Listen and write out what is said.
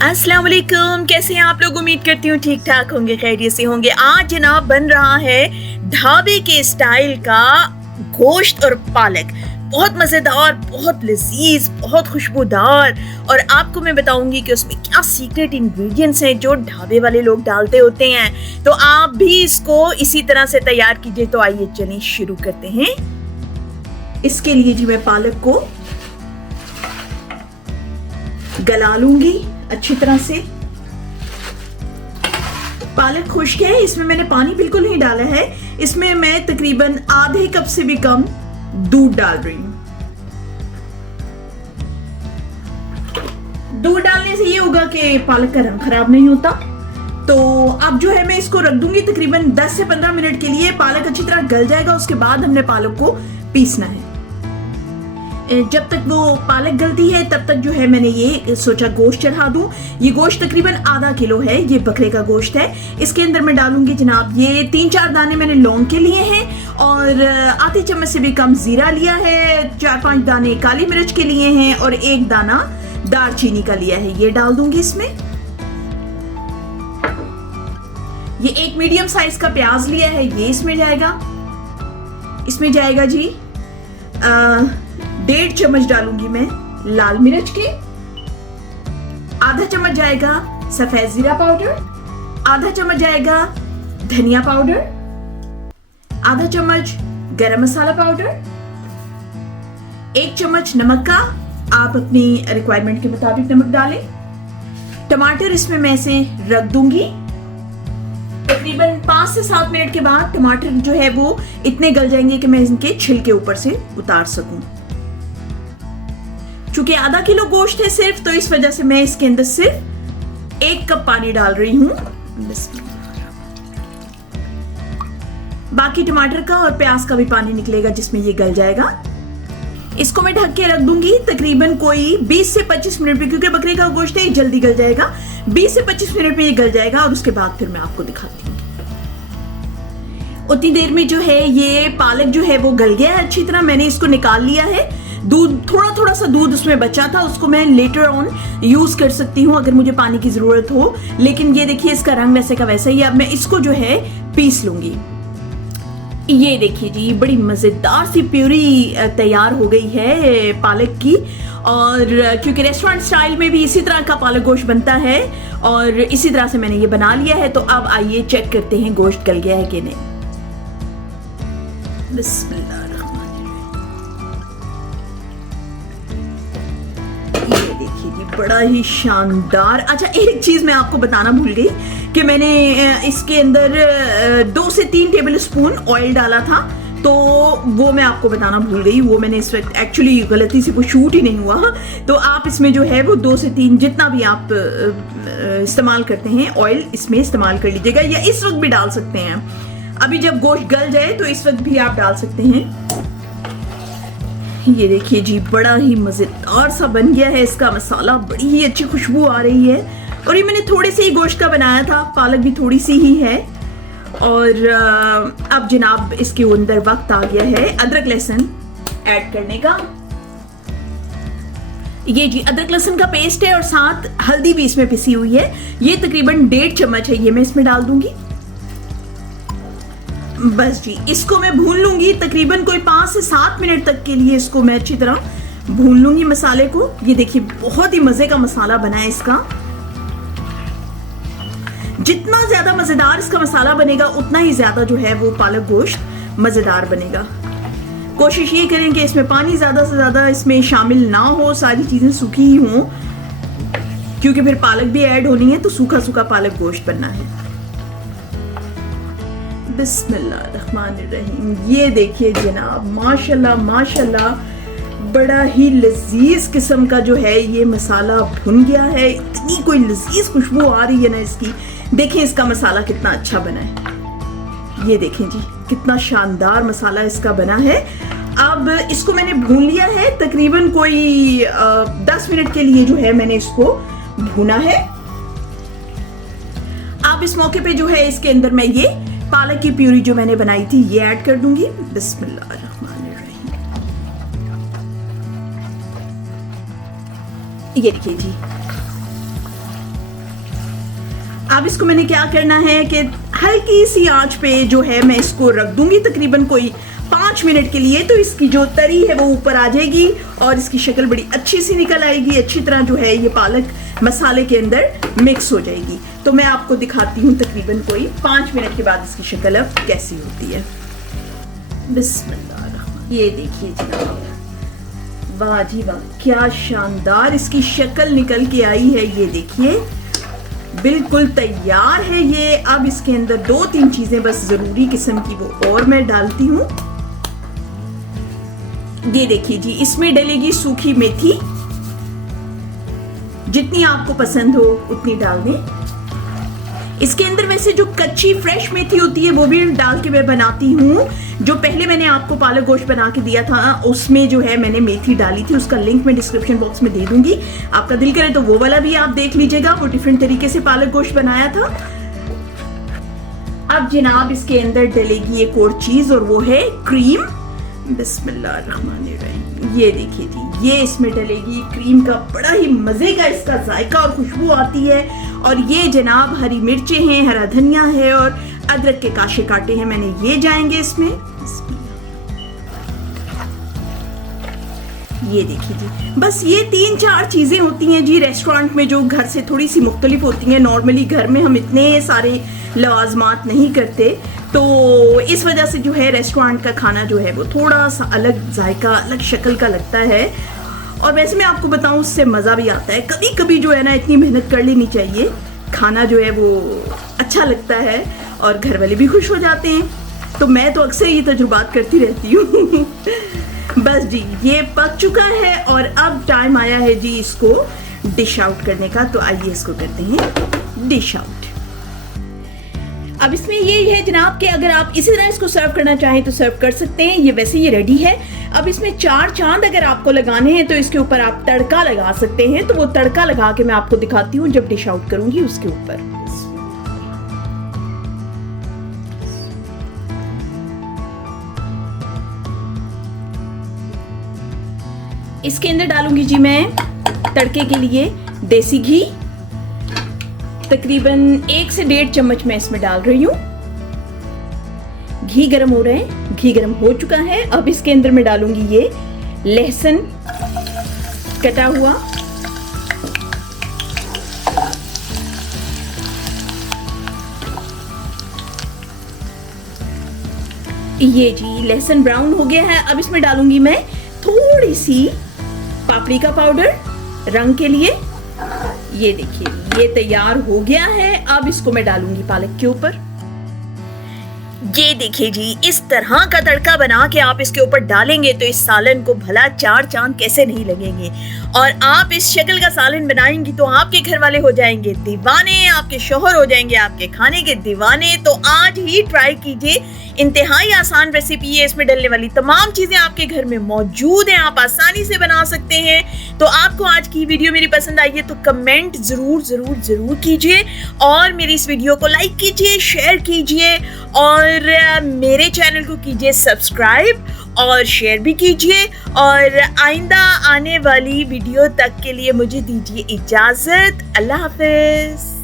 अस्सलाम वालेकुम, कैसे हैं आप लोग। उम्मीद करती हूँ ठीक ठाक होंगे, खैरियत से होंगे। आज जनाब बन रहा है ढाबे के स्टाइल का गोश्त और पालक। बहुत मज़ेदार, बहुत लजीज, बहुत खुशबूदार। और आपको मैं बताऊंगी कि उसमें क्या सीक्रेट इंग्रेडिएंट्स हैं जो ढाबे वाले लोग डालते होते हैं। तो आप भी इसको इसी तरह से तैयार कीजिए। तो आइए चलिए शुरू करते हैं। इसके लिए जी मैं पालक को गला लूंगी अच्छी तरह से। पालक खुश्क है, इसमें मैंने पानी बिल्कुल नहीं डाला है। इसमें मैं तकरीबन आधे कप से भी कम दूध डाल रही हूं। दूध डालने से ये होगा कि पालक का रंग खराब नहीं होता। तो अब जो है मैं इसको रख दूंगी तकरीबन 10 से 15 मिनट के लिए। पालक अच्छी तरह गल जाएगा, उसके बाद हमने पालक को पीसना है। जब तक वो पालक गलती है तब तक जो है मैंने ये सोचा गोश्त चढ़ा दूं। ये गोश्त तकरीबन आधा किलो है, ये बकरे का गोश्त है। इसके अंदर मैं डालूंगी जनाब ये 3-4 दाने मैंने लौंग के लिए हैं और आधी चम्मच से भी कम जीरा लिया है, 4-5 दाने काली मिर्च के लिए हैं और 1 दाना दालचीनी का लिया है। ये डाल दूंगी इसमें। ये 1 मीडियम साइज का प्याज लिया है, ये इसमें जाएगा। इसमें जाएगा जी 1.5 चम्मच डालूंगी मैं लाल मिर्च के, आधा चम्मच जाएगा सफेद जीरा पाउडर, आधा चम्मच जाएगा धनिया पाउडर, आधा चम्मच गरम मसाला पाउडर, 1 चम्मच नमक का आप अपनी रिक्वायरमेंट के मुताबिक नमक डालें। टमाटर इसमें मैं से रख दूंगी। तकरीबन 5 से 7 मिनट के बाद टमाटर जो है वो इतने गल जाएंगे कि मैं इनके छिलके ऊपर से उतार सकूं। चूंकि आधा किलो गोश्त है सिर्फ, तो इस वजह से मैं इसके अंदर सिर्फ 1 कप पानी डाल रही हूं। बाकी टमाटर का और प्याज का भी पानी निकलेगा जिसमें ये गल जाएगा। इसको मैं ढक के रख दूंगी तकरीबन कोई 20 से 25 मिनट में, क्योंकि बकरे का गोश्त है ये जल्दी गल जाएगा। 20 से 25 मिनट में ये गल जाएगा और उसके बाद फिर मैं आपको दिखाती हूँ। उतनी देर में जो है ये पालक जो है वो गल गया है अच्छी तरह। मैंने इसको निकाल लिया है। दूध थोड़ा सा दूध उसमें बचा था, उसको मैं लेटर ऑन यूज कर सकती हूँ अगर मुझे पानी की जरूरत हो। लेकिन ये देखिए इसका रंग वैसे का वैसा ही। अब मैं इसको जो है पीस लूंगी। ये देखिए जी बड़ी मजेदार सी प्यूरी तैयार हो गई है पालक की। और क्योंकि रेस्टोरेंट स्टाइल में भी इसी तरह का पालक गोश्त बनता है और इसी तरह से मैंने ये बना लिया है। तो अब आइए चेक करते हैं गोश्त गल गया है कि नहीं। बिस्मिल्लाह। ये देखिए जी बड़ा ही शानदार। अच्छा, एक चीज मैं आपको बताना भूल गई कि मैंने इसके अंदर 2 से 3 टेबल स्पून ऑयल डाला था, तो वो मैं आपको बताना भूल गई। वो मैंने इस वक्त एक्चुअली गलती से वो शूट ही नहीं हुआ। तो आप इसमें जो है वो 2 से 3 जितना भी आप इस्तेमाल करते हैं ऑयल इसमें इस्तेमाल कर लीजिएगा, या इस वक्त भी डाल सकते हैं। अभी जब गोश्त गल जाए तो इस वक्त भी आप डाल सकते हैं। ये देखिए जी बड़ा ही मजेदार सा बन गया है इसका मसाला। बड़ी ही अच्छी खुशबू आ रही है। और ये मैंने थोड़े से ही गोश्त का बनाया था, पालक भी थोड़ी सी ही है। और अब जनाब इसके अंदर वक्त आ गया है अदरक लहसुन ऐड करने का। ये जी अदरक लहसुन का पेस्ट है और साथ हल्दी भी इसमें पिसी हुई है। ये तकरीबन 1.5 चम्मच है, ये मैं इसमें डाल दूंगी। बस जी इसको मैं भून लूंगी तकरीबन कोई 5 से 7 मिनट तक के लिए। इसको मैं अच्छी तरह भून लूंगी मसाले को। ये देखिए बहुत ही मजे का मसाला बना है इसका। जितना ज्यादा मजेदार इसका मसाला बनेगा उतना ही ज्यादा जो है वो पालक गोश्त मजेदार बनेगा। कोशिश ये करें कि इसमें पानी ज्यादा से ज्यादा इसमें शामिल ना हो, सारी चीजें सूखी ही हों, क्योंकि फिर पालक भी ऐड होनी है तो सूखा सूखा पालक गोश्त बनना है। बिस्मिल्लाहिर्रहमानिर्रहीम। ये देखिए जनाब माशाल्लाह माशाल्लाह बड़ा ही लजीज किस्म का जो है ये मसाला भुन गया है। इतनी कोई लजीज खुशबू आ रही है ना इसकी। देखें इसका मसाला कितना अच्छा बना है। ये देखें जी कितना शानदार मसाला इसका बना है। अब इसको मैंने भून लिया है तकरीबन कोई 10 मिनट के लिए जो है मैंने इसको भूना है। अब इस मौके पे जो है इसके अंदर मैं ये पालक की प्यूरी जो मैंने बनाई थी ये ऐड कर दूंगी। बिस्मिल्लाहिर्रहमानिर्रहीम। ये देखिए जी अब इसको मैंने क्या करना है कि हल्की सी आंच पे जो है मैं इसको रख दूंगी तकरीबन कोई 5 मिनट के लिए। तो इसकी जो तरी है वो ऊपर आ जाएगी और इसकी शक्ल बड़ी अच्छी सी निकल आएगी, अच्छी तरह जो है ये पालक मसाले के अंदर मिक्स हो जाएगी। तो मैं आपको दिखाती हूँ तकरीबन कोई 5 मिनट के बाद इसकी शक्ल अब कैसी होती है। बिस्मिल्लाह, ये देखिए जनाब, वाह जी वाह, क्या शानदार इसकी शक्ल निकल के आई है। ये देखिए बिल्कुल तैयार है ये। अब इसके अंदर 2-3 चीजें बस जरूरी किस्म की वो और मैं डालती हूँ। ये देखिए जी, इसमें डलेगी सूखी मेथी, जितनी आपको पसंद हो उतनी डाल दें। इसके अंदर वैसे जो कच्ची फ्रेश मेथी होती है वो भी डाल के मैं बनाती हूँ। जो पहले मैंने आपको पालक गोश्त बना के दिया था उसमें जो है मैंने मेथी डाली थी, उसका लिंक मैं डिस्क्रिप्शन बॉक्स में दे दूंगी। आपका दिल करे तो वो वाला भी आप देख लीजिएगा, वो डिफरेंट तरीके से पालक गोश्त बनाया था। अब जनाब इसके अंदर डलेगी एक और चीज और वो है क्रीम। बिस्मिल्लाहिर्रहमानिर्रहीम, ये देखिए जी, ये इसमें डलेगी क्रीम का बड़ा ही मजे का इसका जायका और खुशबू आती है। और ये जनाब हरी मिर्चें हैं, हरा धनिया है और अदरक के काशे काटे हैं मैंने, ये जाएंगे इसमें। ये देखिए जी, बस ये 3-4 चीजें होती हैं जी रेस्टोरेंट में जो घर से थोड़ी सी मुख्तलिफ होती हैं। नॉर्मली घर में हम इतने सारे लवाजमात नहीं करते, तो इस वजह से जो है रेस्टोरेंट का खाना जो है वो थोड़ा सा अलग जायका, अलग शक्ल का लगता है। और वैसे मैं आपको बताऊं उससे मज़ा भी आता है। कभी कभी जो है ना इतनी मेहनत कर लेनी चाहिए, खाना जो है वो अच्छा लगता है और घर वाले भी खुश हो जाते हैं। तो मैं तो अक्सर ये तजुर्बात करती रहती हूँ। बस जी, ये पक चुका है और अब टाइम आया है जी इसको डिश आउट करने का। तो आइए इसको करते हैं डिश आउट। अब इसमें ये है जनाब कि अगर आप इसी तरह इसको सर्व करना चाहें तो सर्व कर सकते हैं। ये वैसे ये रेडी है। अब इसमें 4 चांद अगर आपको लगाने हैं तो इसके ऊपर आप तड़का लगा सकते हैं। तो वो तड़का लगा के मैं आपको दिखाती हूँ जब डिश आउट करूंगी उसके ऊपर। इसके अंदर डालूंगी जी मैं तड़के के लिए देसी घी, तकरीबन 1 से 1.5 चम्मच मैं इसमें डाल रही हूँ। घी गरम हो रहे हैं, घी गरम हो चुका है। अब इसके अंदर मैं डालूंगी ये लहसुन कटा हुआ, ये जी लहसुन ब्राउन हो गया है। अब इसमें डालूंगी मैं थोड़ी सी पापरिका पाउडर रंग के लिए। ये देखिए ये तैयार हो गया है। अब इसको मैं डालूंगी पालक के ऊपर। ये देखिए जी, इस तरह का तड़का बना के आप इसके ऊपर डालेंगे तो इस सालन को भला 4 चांद कैसे नहीं लगेंगे। और आप इस शक्ल का सालन बनाएंगी तो आपके घर वाले हो जाएंगे दीवाने, आपके शौहर हो जाएंगे आपके खाने के दीवाने। तो आज ही ट्राई कीजिए, इंतहाई आसान रेसिपी है। इसमें डलने वाली तमाम चीजें आपके घर में मौजूद हैं, आप आसानी से बना सकते हैं। तो आपको आज की वीडियो मेरी पसंद आई है तो कमेंट जरूर जरूर जरूर कीजिए और मेरी इस वीडियो को लाइक कीजिए, शेयर कीजिए और मेरे चैनल को कीजिए सब्सक्राइब और शेयर भी कीजिए। और आइंदा आने वाली वीडियो तक के लिए मुझे दीजिए इजाजत। अल्लाह हाफिज।